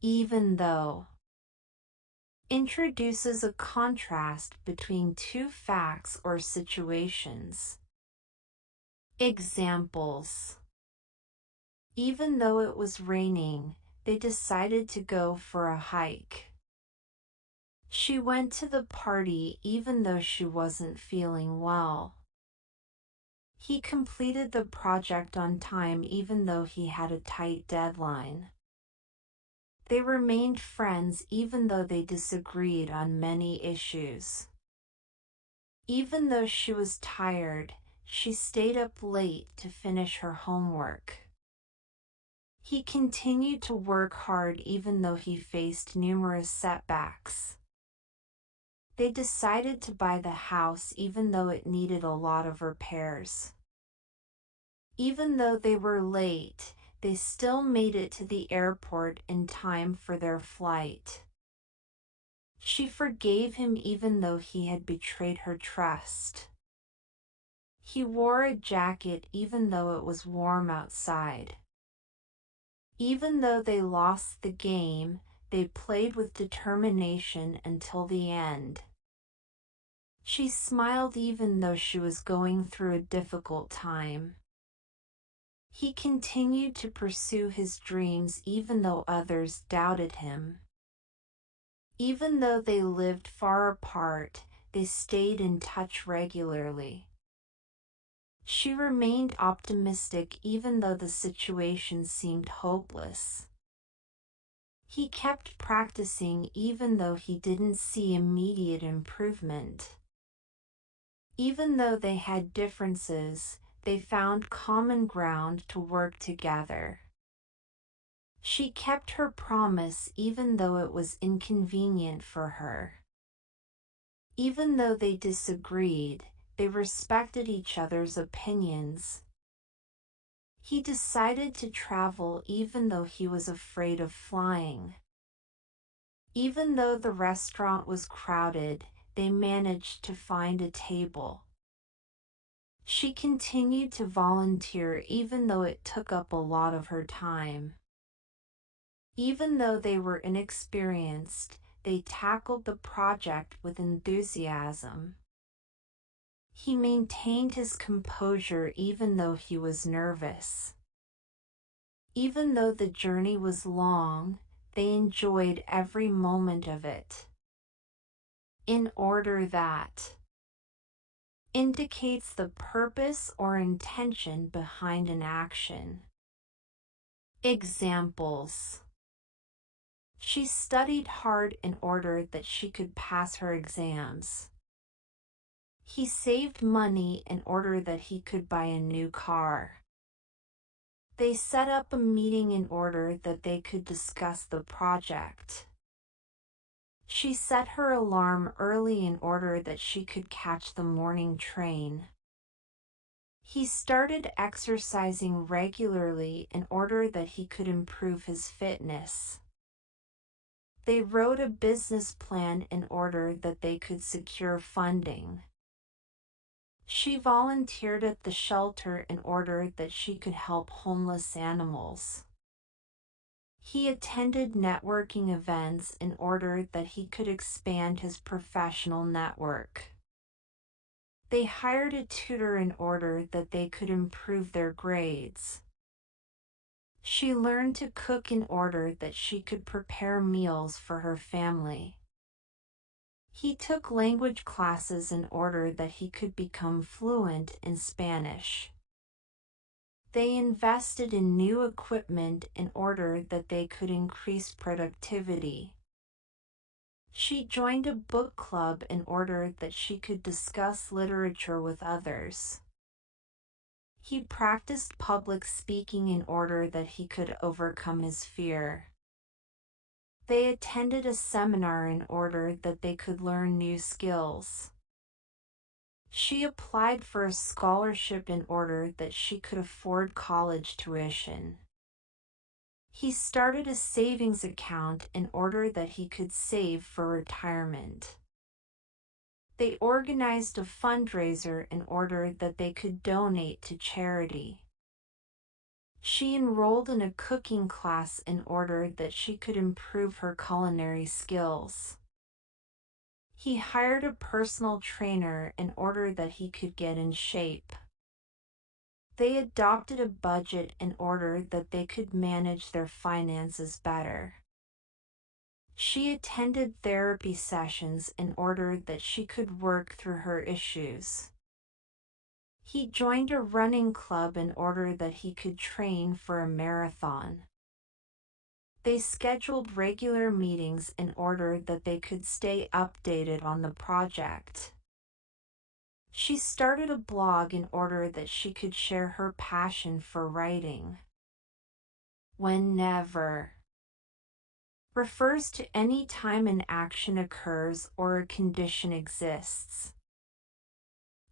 Even though introduces a contrast between two facts or situations. Examples: even though it was raining, they decided to go for a hike. She went to the party even though she wasn't feeling well. He completed the project on time even though he had a tight deadline. They remained friends even though they disagreed on many issues. Even though she was tired, she stayed up late to finish her homework. He continued to work hard even though he faced numerous setbacks. They decided to buy the house even though it needed a lot of repairs. Even though they were late, they still made it to the airport in time for their flight. She forgave him even though he had betrayed her trust. He wore a jacket even though it was warm outside. Even though they lost the game, they played with determination until the end. She smiled even though she was going through a difficult time. He continued to pursue his dreams even though others doubted him. Even though they lived far apart, they stayed in touch regularly. She remained optimistic even though the situation seemed hopeless. He kept practicing even though he didn't see immediate improvement. Even though they had differences, they found common ground to work together. She kept her promise even though it was inconvenient for her. Even though they disagreed, they respected each other's opinions. He decided to travel even though he was afraid of flying. Even though the restaurant was crowded, they managed to find a table. She continued to volunteer even though it took up a lot of her time. Even though they were inexperienced, they tackled the project with enthusiasm. He maintained his composure even though he was nervous. Even though the journey was long, they enjoyed every moment of it. In order that indicates the purpose or intention behind an action. Examples: she studied hard in order that she could pass her exams. He saved money in order that he could buy a new car. They set up a meeting in order that they could discuss the project. She set her alarm early in order that she could catch the morning train. He started exercising regularly in order that he could improve his fitness. They wrote a business plan in order that they could secure funding. She volunteered at the shelter in order that she could help homeless animals. He attended networking events in order that he could expand his professional network. They hired a tutor in order that they could improve their grades. She learned to cook in order that she could prepare meals for her family. He took language classes in order that he could become fluent in Spanish. They invested in new equipment in order that they could increase productivity. She joined a book club in order that she could discuss literature with others. He practiced public speaking in order that he could overcome his fear. They attended a seminar in order that they could learn new skills. She applied for a scholarship in order that she could afford college tuition. He started a savings account in order that he could save for retirement. They organized a fundraiser in order that they could donate to charity. She enrolled in a cooking class in order that she could improve her culinary skills. He hired a personal trainer in order that he could get in shape. They adopted a budget in order that they could manage their finances better. She attended therapy sessions in order that she could work through her issues. He joined a running club in order that he could train for a marathon. They scheduled regular meetings in order that they could stay updated on the project. She started a blog in order that she could share her passion for writing. Whenever refers to any time an action occurs or a condition exists.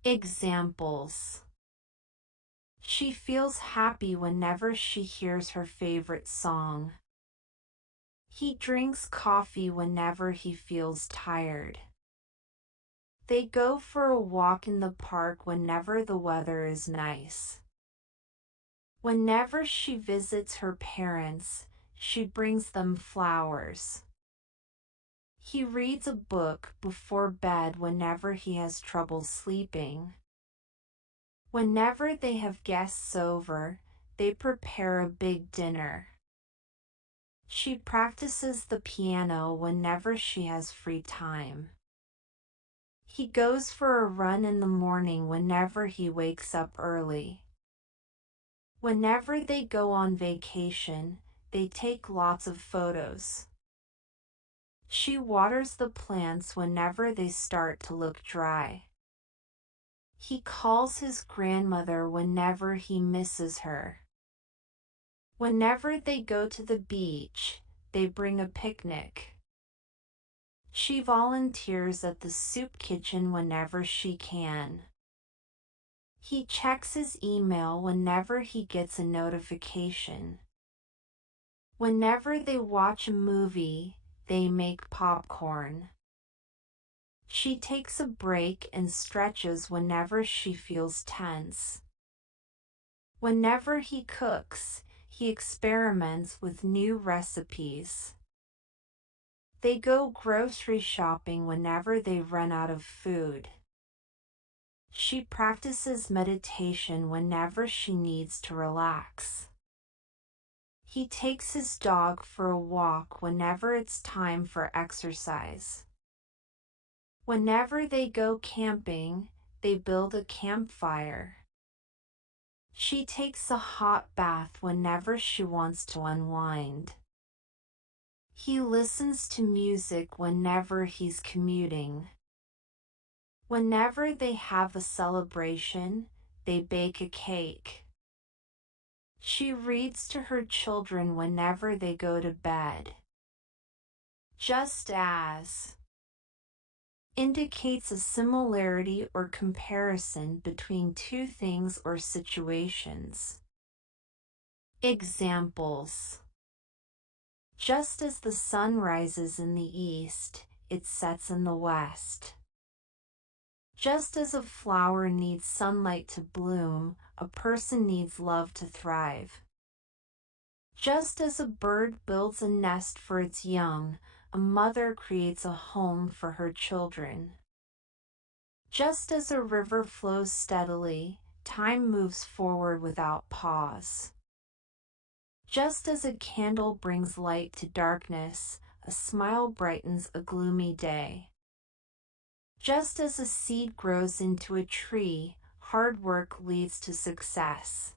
Examples: she feels happy whenever she hears her favorite song. He drinks coffee whenever he feels tired. They go for a walk in the park whenever the weather is nice. Whenever she visits her parents, she brings them flowers. He reads a book before bed whenever he has trouble sleeping. Whenever they have guests over, they prepare a big dinner. She practices the piano whenever she has free time. He goes for a run in the morning whenever he wakes up early. Whenever they go on vacation, they take lots of photos. She waters the plants whenever they start to look dry. He calls his grandmother whenever he misses her. Whenever they go to the beach, they bring a picnic. She volunteers at the soup kitchen whenever she can. He checks his email whenever he gets a notification. Whenever they watch a movie, they make popcorn. She takes a break and stretches whenever she feels tense. Whenever he cooks, he experiments with new recipes. They go grocery shopping whenever they run out of food. She practices meditation whenever she needs to relax. He takes his dog for a walk whenever it's time for exercise. Whenever they go camping, they build a campfire. She takes a hot bath whenever she wants to unwind. He listens to music whenever he's commuting. Whenever they have a celebration, they bake a cake. She reads to her children whenever they go to bed. Just as indicates a similarity or comparison between two things or situations. Examples: just as the sun rises in the east, it sets in the west. Just as a flower needs sunlight to bloom, a person needs love to thrive. Just as a bird builds a nest for its young, a mother creates a home for her children. Just as a river flows steadily, time moves forward without pause. Just as a candle brings light to darkness, a smile brightens a gloomy day. Just as a seed grows into a tree, hard work leads to success.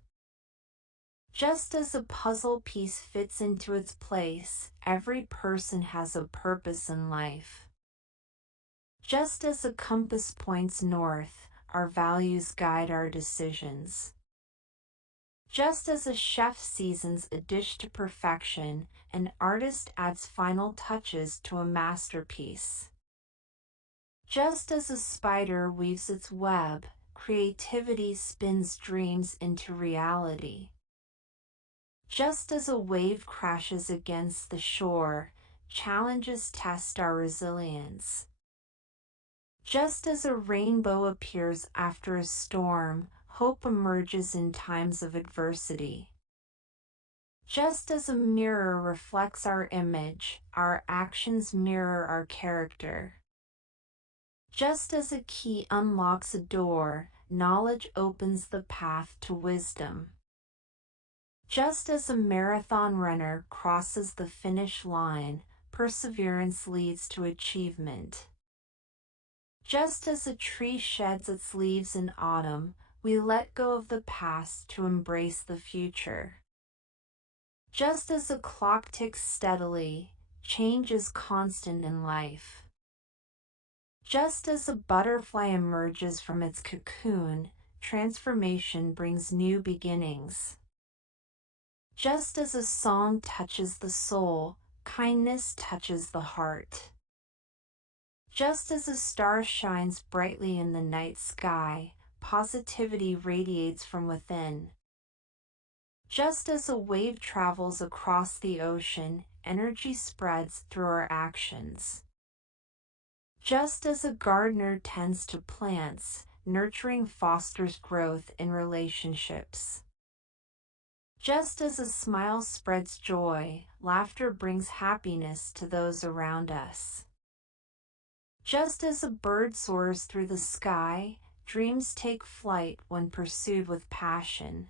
Just as a puzzle piece fits into its place, every person has a purpose in life. Just as a compass points north, our values guide our decisions. Just as a chef seasons a dish to perfection, an artist adds final touches to a masterpiece. Just as a spider weaves its web, creativity spins dreams into reality. Just as a wave crashes against the shore, challenges test our resilience. Just as a rainbow appears after a storm, hope emerges in times of adversity. Just as a mirror reflects our image, our actions mirror our character. Just as a key unlocks a door, knowledge opens the path to wisdom. Just as a marathon runner crosses the finish line, perseverance leads to achievement. Just as a tree sheds its leaves in autumn, we let go of the past to embrace the future. Just as a clock ticks steadily, change is constant in life. Just as a butterfly emerges from its cocoon, transformation brings new beginnings. Just as a song touches the soul, kindness touches the heart. Just as a star shines brightly in the night sky, positivity radiates from within. Just as a wave travels across the ocean, energy spreads through our actions. Just as a gardener tends to plants, nurturing fosters growth in relationships. Just as a smile spreads joy, laughter brings happiness to those around us. Just as a bird soars through the sky, dreams take flight when pursued with passion.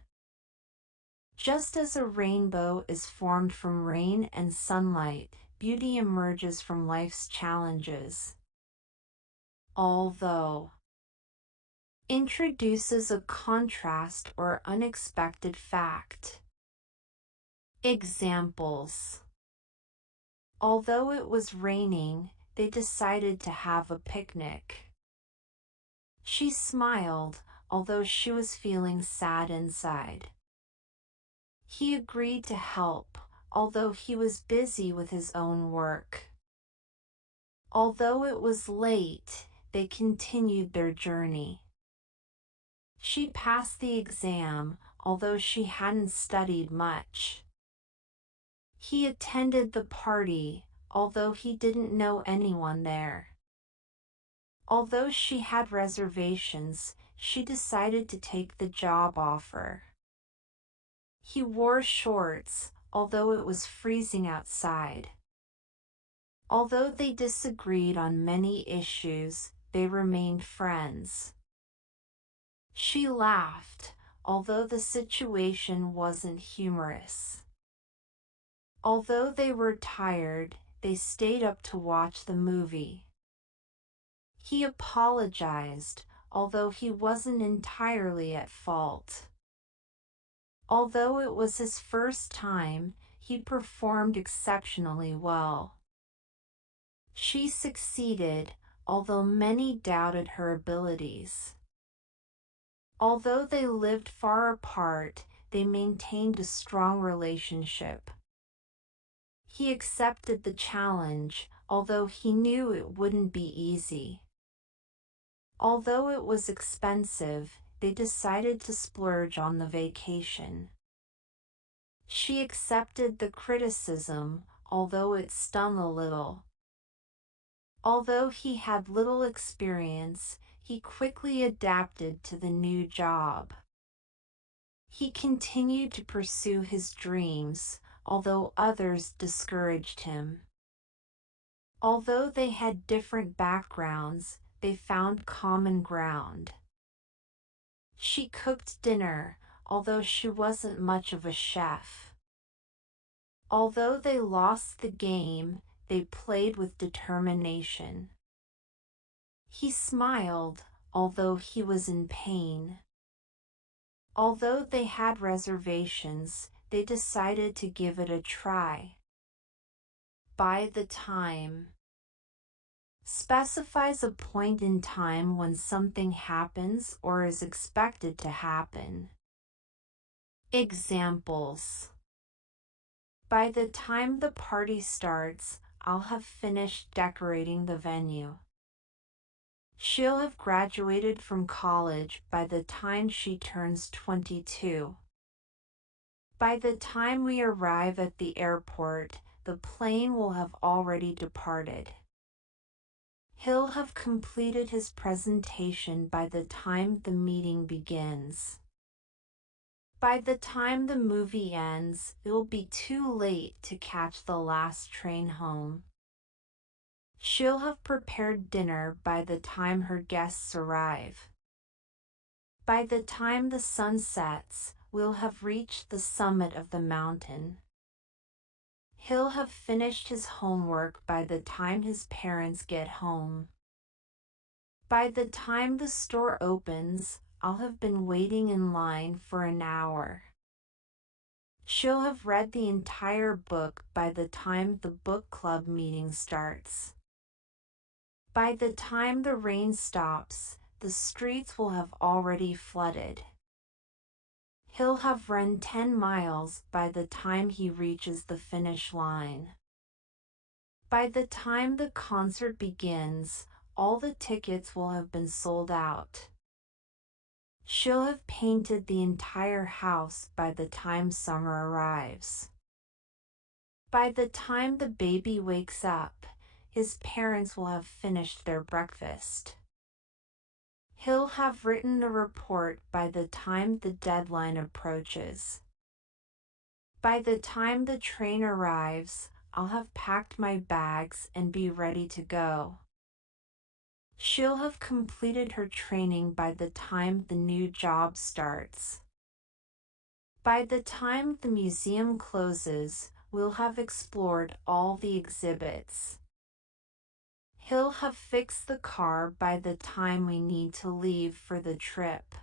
Just as a rainbow is formed from rain and sunlight, beauty emerges from life's challenges. Although introduces a contrast or unexpected fact. Examples. Although it was raining, they decided to have a picnic. She smiled, although she was feeling sad inside. He agreed to help, although he was busy with his own work. Although it was late, they continued their journey. She passed the exam, although she hadn't studied much. He attended the party, although he didn't know anyone there. Although she had reservations, she decided to take the job offer. He wore shorts, although it was freezing outside. Although they disagreed on many issues, they remained friends. She laughed, although the situation wasn't humorous. Although they were tired, they stayed up to watch the movie. He apologized, although he wasn't entirely at fault. Although it was his first time, he performed exceptionally well. She succeeded, although many doubted her abilities. Although they lived far apart, they maintained a strong relationship. He accepted the challenge, although he knew it wouldn't be easy. Although it was expensive, they decided to splurge on the vacation. She accepted the criticism, although it stung a little. Although he had little experience, he quickly adapted to the new job. He continued to pursue his dreams, although others discouraged him. Although they had different backgrounds, they found common ground. She cooked dinner, although she wasn't much of a chef. Although they lost the game, they played with determination. He smiled, although he was in pain. Although they had reservations, they decided to give it a try. By the time specifies a point in time when something happens or is expected to happen. Examples. By the time the party starts, I'll have finished decorating the venue. She'll have graduated from college by the time she turns 22. By the time we arrive at the airport, the plane will have already departed. He'll have completed his presentation by the time the meeting begins. By the time the movie ends, it'll be too late to catch the last train home. She'll have prepared dinner by the time her guests arrive. By the time the sun sets, we'll have reached the summit of the mountain. He'll have finished his homework by the time his parents get home. By the time the store opens, I'll have been waiting in line for an hour. She'll have read the entire book by the time the book club meeting starts. By the time the rain stops, the streets will have already flooded. He'll have run 10 miles by the time he reaches the finish line. By the time the concert begins, all the tickets will have been sold out. She'll have painted the entire house by the time summer arrives. By the time the baby wakes up, his parents will have finished their breakfast. He'll have written the report by the time the deadline approaches. By the time the train arrives, I'll have packed my bags and be ready to go. She'll have completed her training by the time the new job starts. By the time the museum closes, we'll have explored all the exhibits. He'll have fixed the car by the time we need to leave for the trip.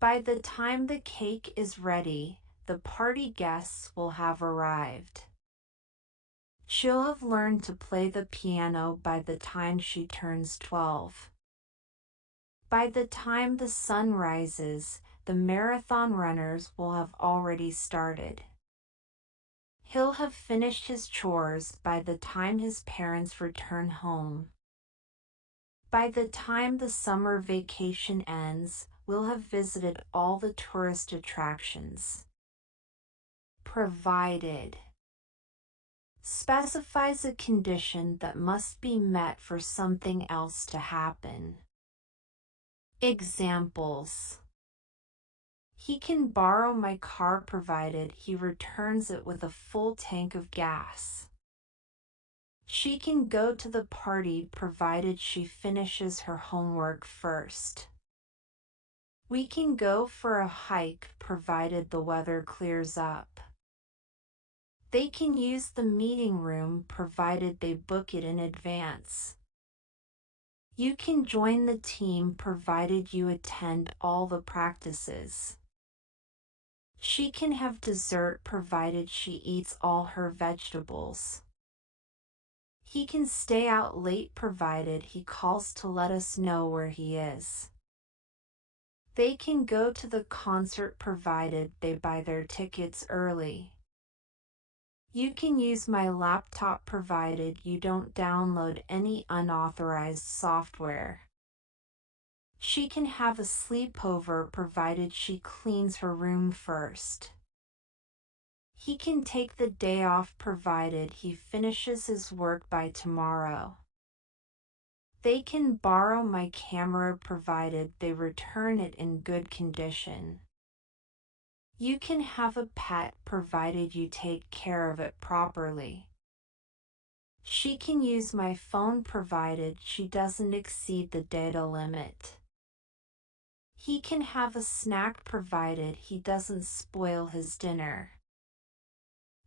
By the time the cake is ready, the party guests will have arrived. She'll have learned to play the piano by the time she turns 12. By the time the sun rises, the marathon runners will have already started. He'll have finished his chores by the time his parents return home. By the time the summer vacation ends, we'll have visited all the tourist attractions. Provided specifies a condition that must be met for something else to happen. Examples: he can borrow my car provided he returns it with a full tank of gas. She can go to the party provided she finishes her homework first. We can go for a hike provided the weather clears up. They can use the meeting room provided they book it in advance. You can join the team provided you attend all the practices. She can have dessert provided she eats all her vegetables. He can stay out late provided he calls to let us know where he is. They can go to the concert provided they buy their tickets early. You can use my laptop provided you don't download any unauthorized software. She can have a sleepover provided she cleans her room first. He can take the day off provided he finishes his work by tomorrow. They can borrow my camera provided they return it in good condition. You can have a pet provided you take care of it properly. She can use my phone provided she doesn't exceed the data limit. He can have a snack provided he doesn't spoil his dinner.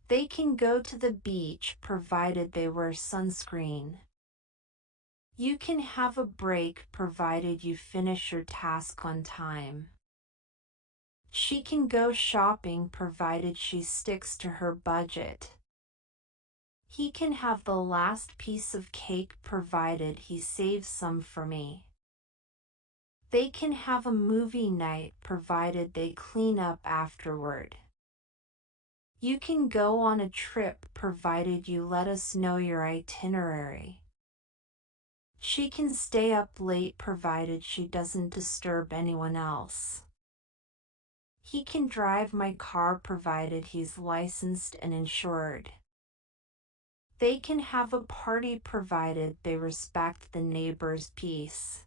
They can go to the beach provided they wear sunscreen. You can have a break provided you finish your task on time. She can go shopping provided she sticks to her budget. He can have the last piece of cake provided he saves some for me. They can have a movie night provided they clean up afterward. You can go on a trip provided you let us know your itinerary. She can stay up late provided she doesn't disturb anyone else. He can drive my car provided he's licensed and insured. They can have a party provided they respect the neighbor's peace.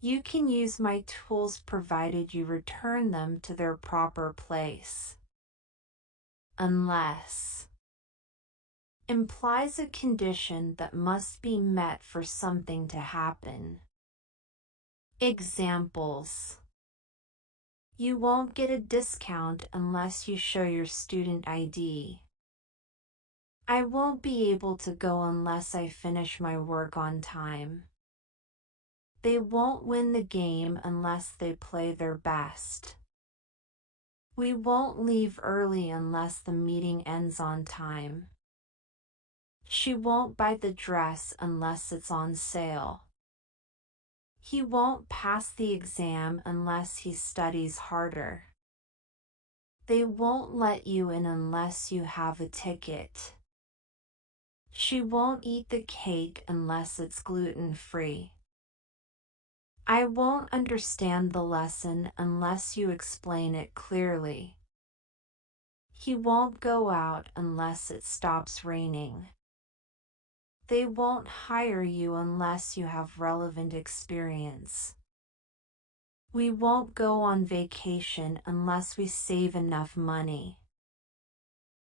You can use my tools provided you return them to their proper place. Unless implies a condition that must be met for something to happen. Examples: you won't get a discount unless you show your student ID. I won't be able to go unless I finish my work on time. They won't win the game unless they play their best. We won't leave early unless the meeting ends on time. She won't buy the dress unless it's on sale. He won't pass the exam unless he studies harder. They won't let you in unless you have a ticket. She won't eat the cake unless it's gluten-free. I won't understand the lesson unless you explain it clearly. He won't go out unless it stops raining. They won't hire you unless you have relevant experience. We won't go on vacation unless we save enough money.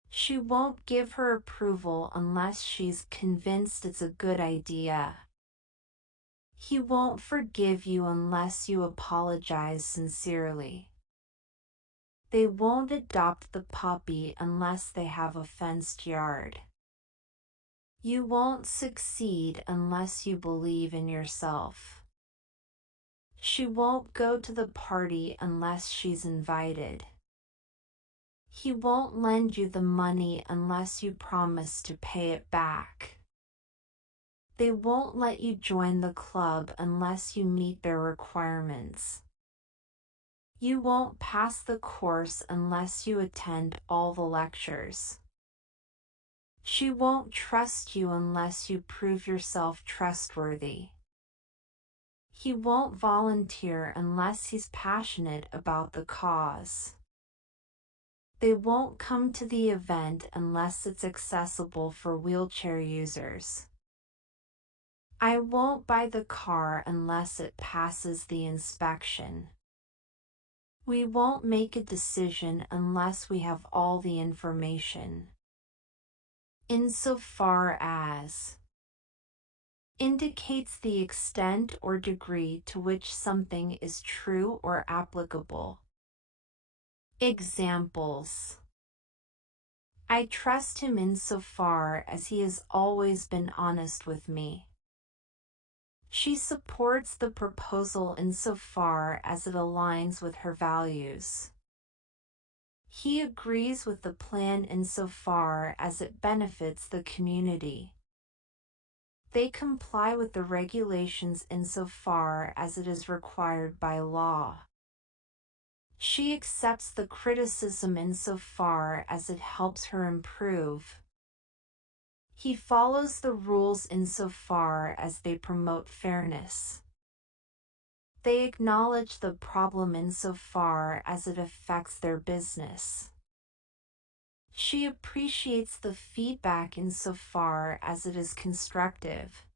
She won't give her approval unless she's convinced it's a good idea. He won't forgive you unless you apologize sincerely. They won't adopt the puppy unless they have a fenced yard. You won't succeed unless you believe in yourself. She won't go to the party unless she's invited. He won't lend you the money unless you promise to pay it back. They won't let you join the club unless you meet their requirements. You won't pass the course unless you attend all the lectures. She won't trust you unless you prove yourself trustworthy. He won't volunteer unless he's passionate about the cause. They won't come to the event unless it's accessible for wheelchair users. I won't buy the car unless it passes the inspection. We won't make a decision unless we have all the information. Insofar as indicates the extent or degree to which something is true or applicable. Examples: I trust him insofar as he has always been honest with me. She supports the proposal insofar as it aligns with her values. He agrees with the plan insofar as it benefits the community. They comply with the regulations insofar as it is required by law. She accepts the criticism insofar as it helps her improve. He follows the rules insofar as they promote fairness. They acknowledge the problem insofar as it affects their business. She appreciates the feedback insofar as it is constructive.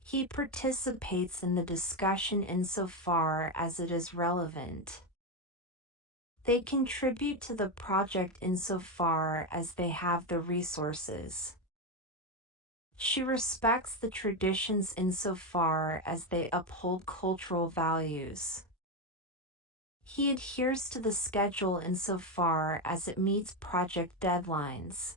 He participates in the discussion insofar as it is relevant. They contribute to the project insofar as they have the resources. She respects the traditions insofar as they uphold cultural values. He adheres to the schedule insofar as it meets project deadlines.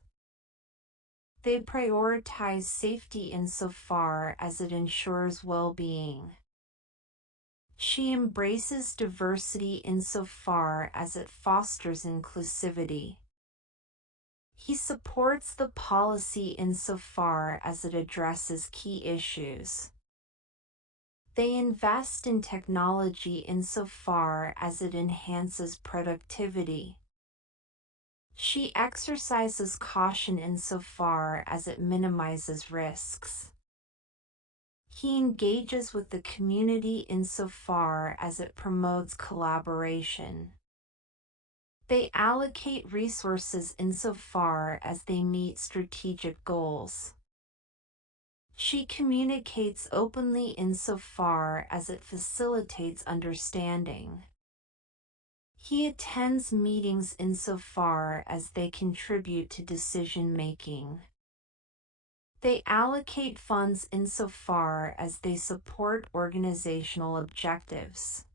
They prioritize safety insofar as it ensures well-being. She embraces diversity insofar as it fosters inclusivity. He supports the policy insofar as it addresses key issues. They invest in technology insofar as it enhances productivity. She exercises caution insofar as it minimizes risks. He engages with the community insofar as it promotes collaboration. They allocate resources insofar as they meet strategic goals. She communicates openly insofar as it facilitates understanding. He attends meetings insofar as they contribute to decision-making. They allocate funds insofar as they support organizational objectives.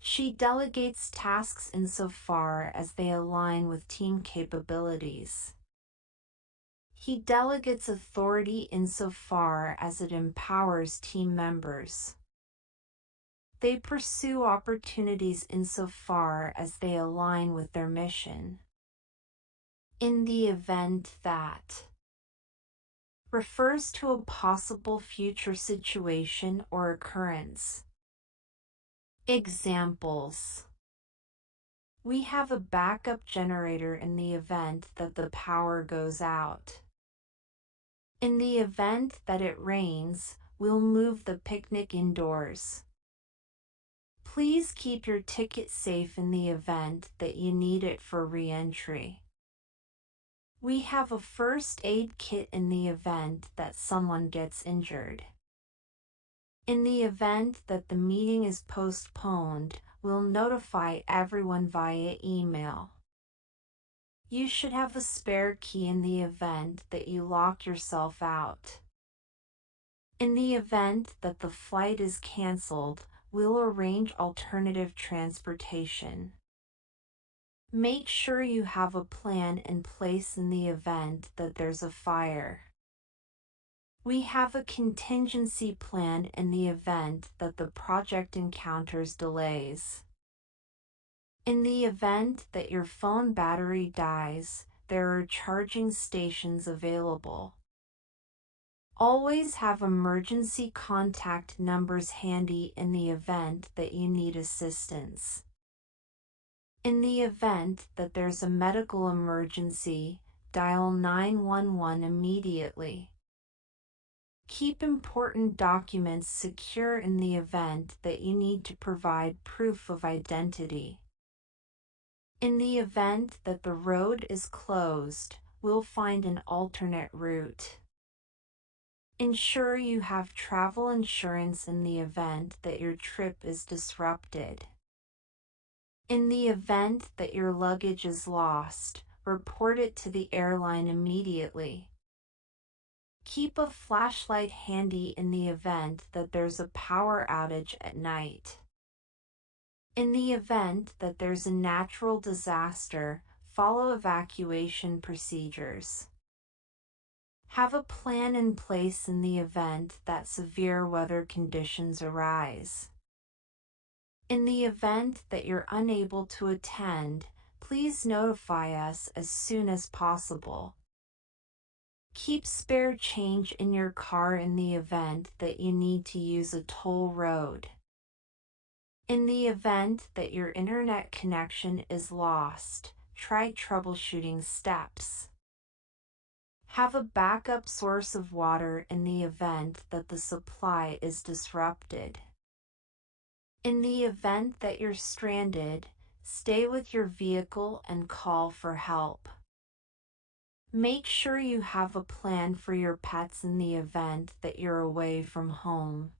She delegates tasks insofar as they align with team capabilities. He delegates authority insofar as it empowers team members. They pursue opportunities insofar as they align with their mission. In the event that refers to a possible future situation or occurrence. Examples: we have a backup generator in the event that the power goes out. In the event that it rains, we'll move the picnic indoors. Please keep your ticket safe in the event that you need it for re-entry. We have a first aid kit in the event that someone gets injured. In the event that the meeting is postponed, we'll notify everyone via email. You should have a spare key in the event that you lock yourself out. In the event that the flight is canceled, we'll arrange alternative transportation. Make sure you have a plan in place in the event that there's a fire. We have a contingency plan in the event that the project encounters delays. In the event that your phone battery dies, there are charging stations available. Always have emergency contact numbers handy in the event that you need assistance. In the event that there's a medical emergency, dial 911 immediately. Keep important documents secure in the event that you need to provide proof of identity. In the event that the road is closed, we'll find an alternate route. Ensure you have travel insurance in the event that your trip is disrupted. In the event that your luggage is lost, report it to the airline immediately. Keep a flashlight handy in the event that there's a power outage at night. In the event that there's a natural disaster, follow evacuation procedures. Have a plan in place in the event that severe weather conditions arise. In the event that you're unable to attend, please notify us as soon as possible. Keep spare change in your car in the event that you need to use a toll road. In the event that your internet connection is lost, try troubleshooting steps. Have a backup source of water in the event that the supply is disrupted. In the event that you're stranded, stay with your vehicle and call for help. Make sure you have a plan for your pets in the event that you're away from home.